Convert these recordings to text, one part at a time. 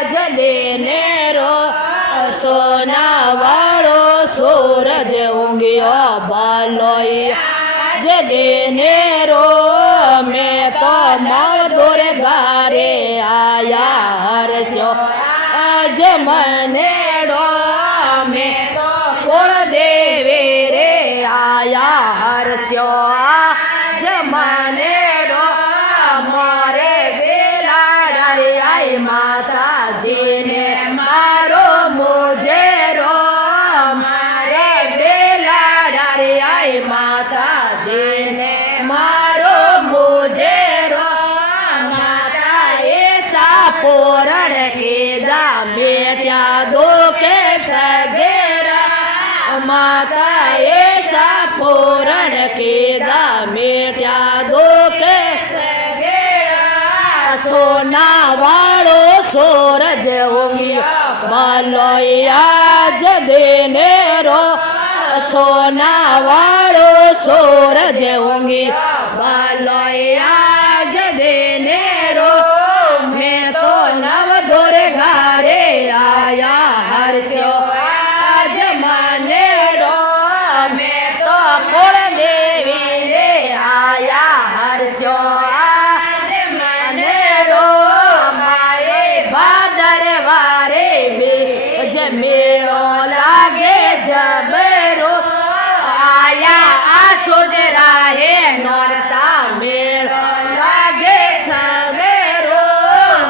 આજ દેને રો સોના વાળો સૂરજ ઊંઘ્યો ભલો આજ દેને રો મેં તો મધુર ગારે આયા હરસ્યો આજ મને રો મેં તો કુળ દેવી રે આયા હરસ્યો આજ મને રો મારે વેલાડારી આઈ માતાજીને મારો મુજેરો મારે વેલાડારી આઈ માતાજીને મારો મુજેરો માતા એ સાપોરણ કીધા બેટ્યા દો કે સગેરા માતા એ સાપોરણ કીધા બેટ્યા દો કે સોના વાળો સૂરજ ઊંઘ્યો ભલો આજ દેને રો સોના વાળો સૂરજ ઊંઘ્યો ભલો આજ દેને રો મેં તો નવદુર ઘરે આયા હરસ્યો આજ મને રો મેં તો કુળ દેવી રે આયા હરસ્યો મેળો લાગે જબરો આયા આ સુજરા હે નોરતા મેળો લાગે સવેરો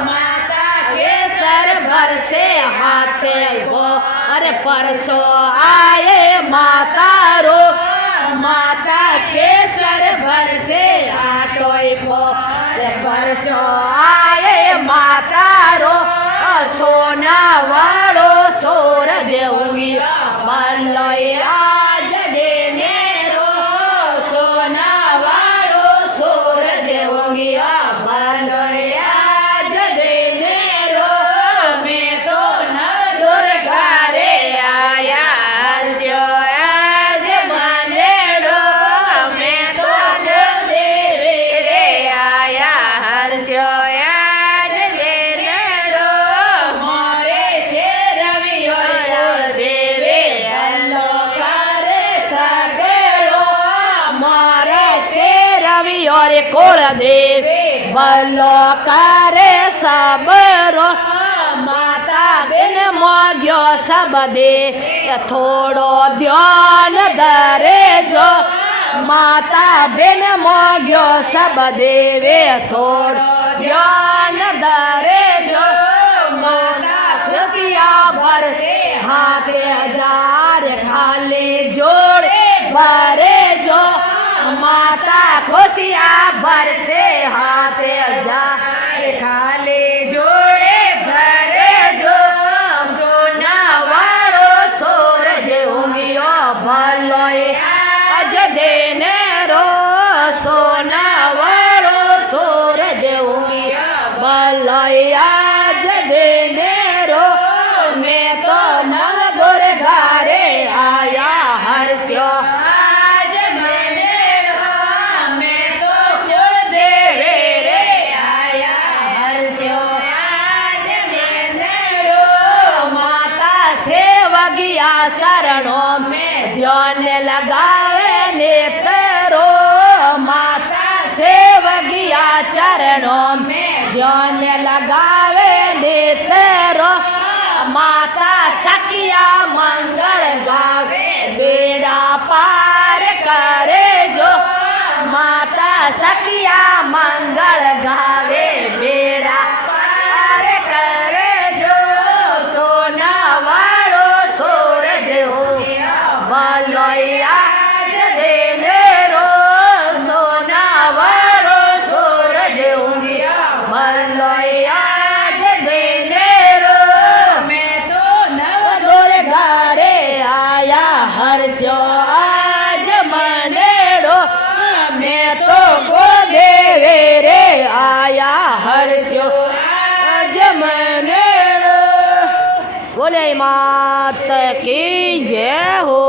માતા કેસર ભરસે હાથે ગો અરે પરસો આયે માતા રો માતા કેસર ભરસે આટોય પો પરસો આયે માતા રો સોના વાળો સૂરજ ઊંઘ્યો ભલો આજ દેને રો સોના વાળો સૂરજ ઊંઘ્યો ભલો આજ દેને રો મેં તો નવદુર ઘરે આયા હરસ્યો આજ મને રો મેં તો દેવી રે આયા હરસ્યો રે કોળ દેવે ભલો કરે સબરો માતા બેન મોગ્યો સબદે થોડો ધ્યાન ધરે જો માતા બેન મોગ્યો સબદેવે થોડો ધ્યાન ધરે જો માતા ખુશિયા ભરસે હાથે હજાર ખાલી જોડે ભરે જો માતા ખુશિયા ભરસે હાથે હજાર ખાલી જોડે ભરે જો સોના વાળો સૂરજ ઊંઘ્યો ભલો આજ દેને રો સોના વાળો સૂરજ ઊંઘ્યો ભલો આજ દેને રો મેં તો નવદુર ઘરે આયા હરસ્યો शरणों में ध्यान लगावे नेत्रो माता सेवगिया चरणों में ध्यान लगावे नेत्रो माता सखिया मंगल गावे बेड़ा पार करे जो माता सखिया मंगल गावे बेड़ा पार करे जो सोना वालो सूरज हो भलो आज देने रो सोना वालो सूरज ऊँगिया भलो आज देने रो मैं तो नवदुर घरे आया हर्ष्यो आज मनेड़ो मैं तो गोदेवे रे आया हर्ष्यो आज मनेड़ो बोले मात की जय हो।